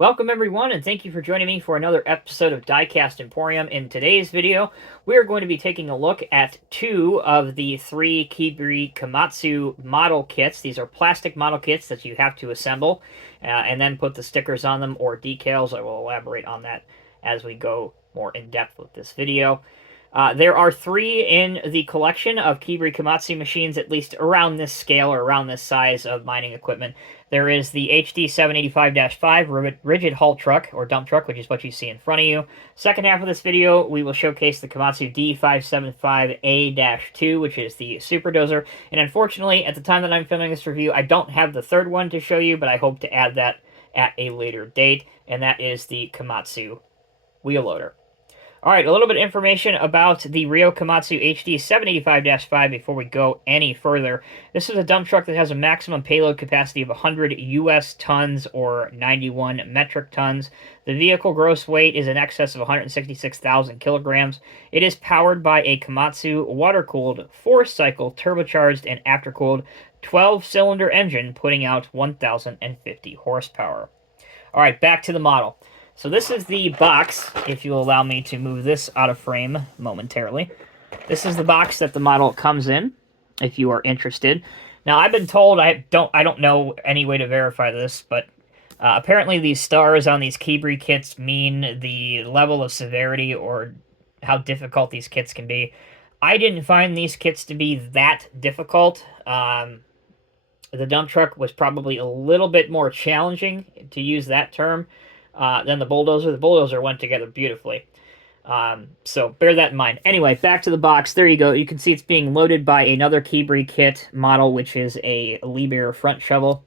Welcome everyone, and thank you for joining me for another episode of Diecast Emporium. In today's video, we are going to be taking a look at two of the three Kibri Komatsu model kits. These are plastic model kits that you have to assemble and then put the stickers on them or decals. I will elaborate on that as we go more in depth with this video. There are three in the collection of Kibri Komatsu machines, at least around this scale or around this size of mining equipment. There is the HD785-5 rigid haul truck, or dump truck, which is what you see in front of you. Second half of this video, we will showcase the Komatsu D575A-2, which is the Super Dozer. And unfortunately, at the time that I'm filming this review, I don't have the third one to show you, but I hope to add that at a later date, and that is the Komatsu wheel loader. Alright, a little bit of information about the Ryo Komatsu HD785-5 before we go any further. This is a dump truck that has a maximum payload capacity of 100 US tons or 91 metric tons. The vehicle gross weight is in excess of 166,000 kilograms. It is powered by a Komatsu water-cooled, 4-cycle, turbocharged, and aftercooled 12-cylinder engine, putting out 1,050 horsepower. Alright, back to the model. So this is the box, if you'll allow me to move this out of frame momentarily. This is the box that the model comes in, if you are interested. Now, I've been told, I don't know any way to verify this, but apparently these stars on these Kibri kits mean the level of severity or how difficult these kits can be. I didn't find these kits to be that difficult. The dump truck was probably a little bit more challenging, to use that term, than the Bulldozer. The Bulldozer went together beautifully. So bear that in mind. Anyway, back to the box. There you go. You can see it's being loaded by another Kibri kit model, which is a Liebherr front shovel.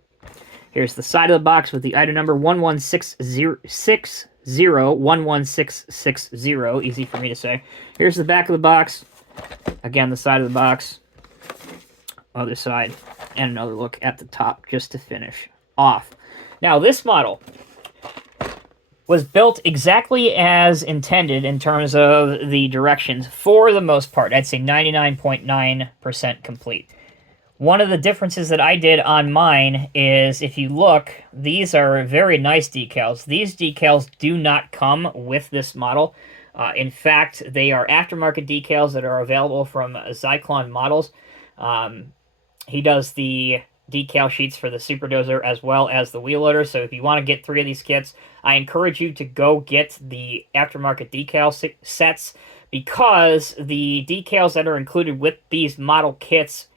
Here's the side of the box with the item number 11660. Easy for me to say. Here's the back of the box. Again, the side of the box. Other side. And another look at the top just to finish off. Now, this model was built exactly as intended in terms of the directions for the most part. I'd say 99.9% complete. One of the differences that I did on mine is, if you look, these are very nice decals. These decals do not come with this model. In fact, they are aftermarket decals that are available from Zyklon Models. He does the decal sheets for the Super Dozer as well as the wheel loader. So if you want to get three of these kits, I encourage you to go get the aftermarket decal sets, because the decals that are included with these model kits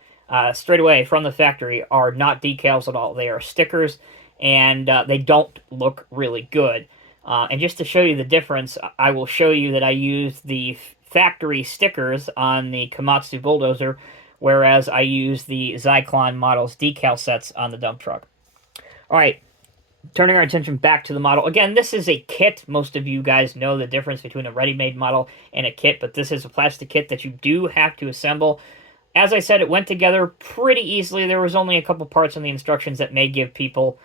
straight away from the factory are not decals at all. They are stickers, and they don't look really good. And just to show you the difference, I will show you that I used the factory stickers on the Komatsu Bulldozer, whereas I use the Zyklon Models decal sets on the dump truck. Alright, turning our attention back to the model. Again, this is a kit. Most of you guys know the difference between a ready-made model and a kit, but this is a plastic kit that you do have to assemble. As I said, it went together pretty easily. There was only a couple parts in the instructions that may give people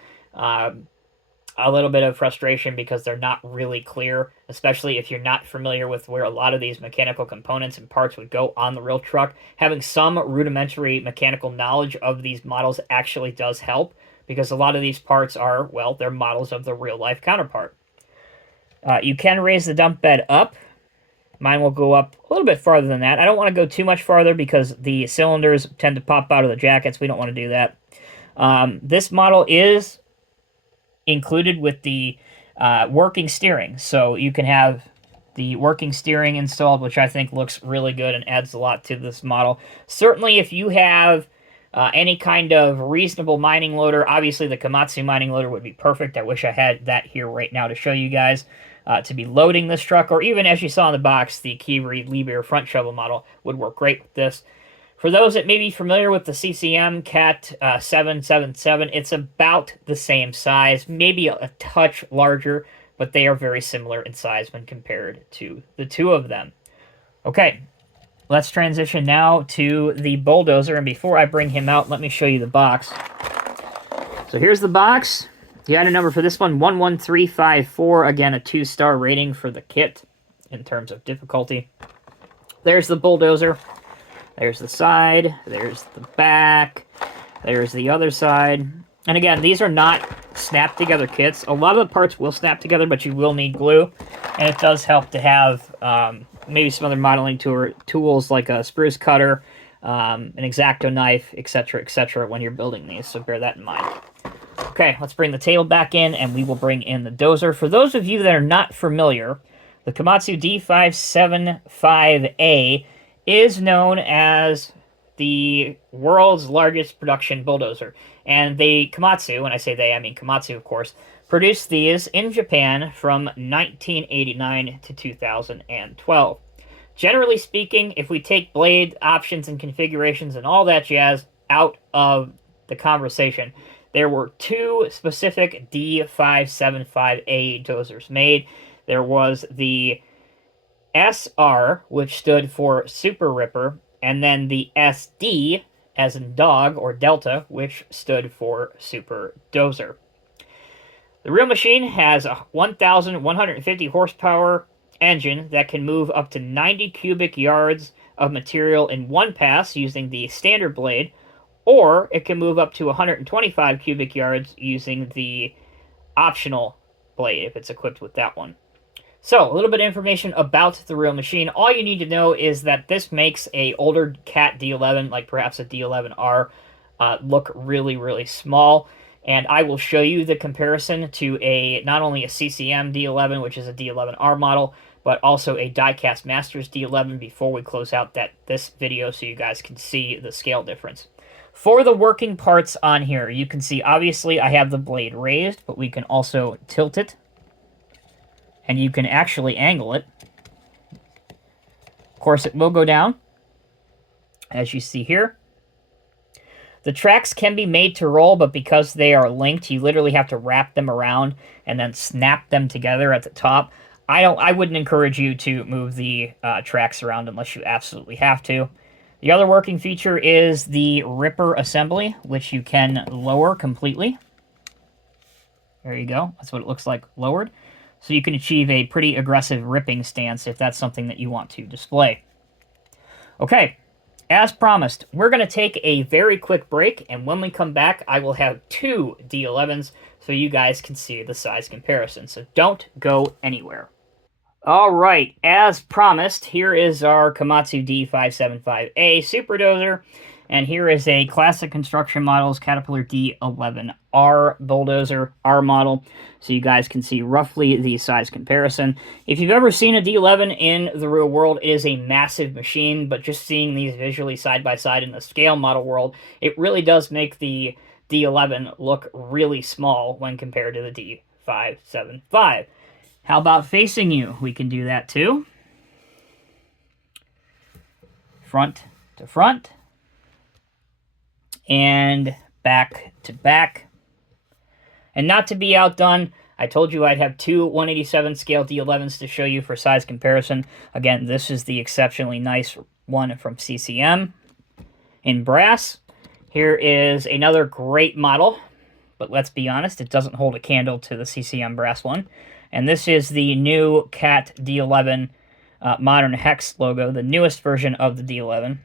a little bit of frustration because they're not really clear, especially if you're not familiar with where a lot of these mechanical components and parts would go on the real truck. Having some rudimentary mechanical knowledge of these models actually does help, because a lot of these parts are, well, they're models of the real-life counterpart. You can raise the dump bed up. Mine will go up a little bit farther than that. I don't want to go too much farther because the cylinders tend to pop out of the jackets. We don't want to do that. This model is included with the working steering, so you can have the working steering installed, which I think looks really good and adds a lot to this model. Certainly, if you have any kind of reasonable mining loader, obviously the Komatsu mining loader would be perfect. I wish I had that here right now to show you guys to be loading this truck, or even, as you saw in the box, the Kibri Liebherr front shovel model would work great with this. For those that may be familiar with the CCM Cat 777, it's about the same size, maybe a touch larger, but they are very similar in size when compared to the two of them. Okay, let's transition now to the Bulldozer, and before I bring him out, let me show you the box. So here's the box. The item number for this one, 11354. Again, a 2-star rating for the kit in terms of difficulty. There's the Bulldozer. There's the side, there's the back, there's the other side, And again, these are not snap-together kits. A lot of the parts will snap together, but you will need glue. And it does help to have maybe some other modeling tools like a spruce cutter, an X-Acto knife, etc., when you're building these. So bear that in mind. Okay, let's bring the table back in, and we will bring in the Dozer. For those of you that are not familiar, the Komatsu D575A is known as the world's largest production bulldozer. And Komatsu, when I say they, I mean Komatsu, of course, produced these in Japan from 1989 to 2012. Generally speaking, if we take blade options and configurations and all that jazz out of the conversation, there were two specific D575A dozers made. There was the SR, which stood for Super Ripper, and then the SD, as in dog or Delta, which stood for Super Dozer. The real machine has a 1,150 horsepower engine that can move up to 90 cubic yards of material in one pass using the standard blade, or it can move up to 125 cubic yards using the optional blade if it's equipped with that one. So, a little bit of information about the real machine. All you need to know is that this makes a older Cat D11, like perhaps a D11R, look really, really small. And I will show you the comparison to not only a CCM D11, which is a D11R model, but also a Diecast Masters D11 before we close out this video so you guys can see the scale difference. For the working parts on here, you can see obviously I have the blade raised, but we can also tilt it. And you can actually angle it. Of course, it will go down, as you see here. The tracks can be made to roll, but because they are linked, you literally have to wrap them around and then snap them together at the top. I wouldn't encourage you to move the tracks around unless you absolutely have to. The other working feature is the Ripper assembly, which you can lower completely. There you go. That's what it looks like lowered. So you can achieve a pretty aggressive ripping stance if that's something that you want to display. Okay, as promised, we're going to take a very quick break, and when we come back, I will have two D11s so you guys can see the size comparison. So don't go anywhere. All right, as promised, here is our Komatsu D575A Super Dozer, and here is a Classic Construction Models Caterpillar D11R Bulldozer R model, so you guys can see roughly the size comparison. If you've ever seen a D11 in the real world, it is a massive machine, but just seeing these visually side by side in the scale model world, it really does make the D11 look really small when compared to the D575. How about facing you? We can do that too. Front to front. And back to back. And not to be outdone, I told you I'd have two 187 scale D11s to show you for size comparison. Again, this is the exceptionally nice one from CCM in brass. Here is another great model, but let's be honest, it doesn't hold a candle to the CCM brass one. And this is the new Cat D11 Modern Hex logo, the newest version of the D11,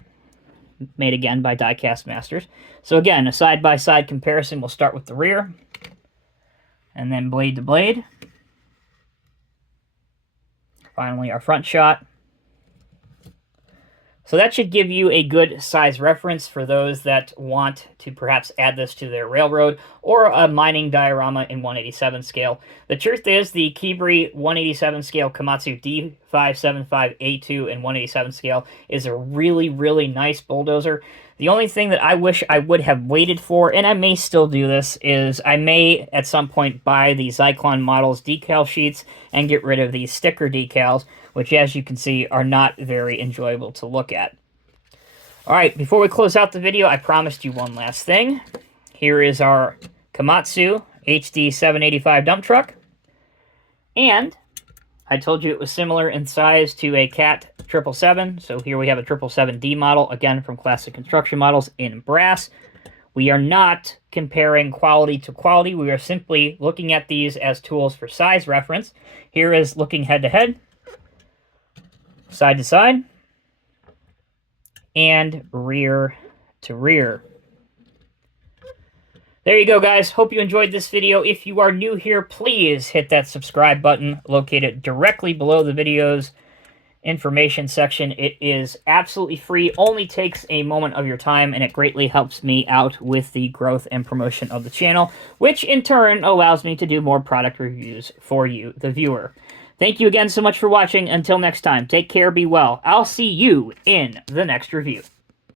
made again by Diecast Masters. So again, a side-by-side comparison. We'll start with the rear, and then blade to blade. Finally, our front shot. So that should give you a good size reference for those that want to perhaps add this to their railroad or a mining diorama in 187 scale. The truth is the Kibri 187 scale Komatsu D575A-2 in 187 scale is a really, really nice bulldozer. The only thing that I wish I would have waited for, and I may still do this, is I may at some point buy the Zyklon models decal sheets and get rid of these sticker decals, which as you can see are not very enjoyable to look at. Alright, before we close out the video, I promised you one last thing. Here is our Komatsu HD785 dump truck. And I told you it was similar in size to a Cat 777, so here we have a 777D model, again from Classic Construction Models in brass. We are not comparing quality to quality, we are simply looking at these as tools for size reference. Here is looking head to head, side to side, and rear to rear. There you go, guys. Hope you enjoyed this video. If you are new here, please hit that subscribe button located directly below the video's information section. It is absolutely free, only takes a moment of your time, and it greatly helps me out with the growth and promotion of the channel, which in turn allows me to do more product reviews for you, the viewer. Thank you again so much for watching. Until next time, take care, be well. I'll see you in the next review.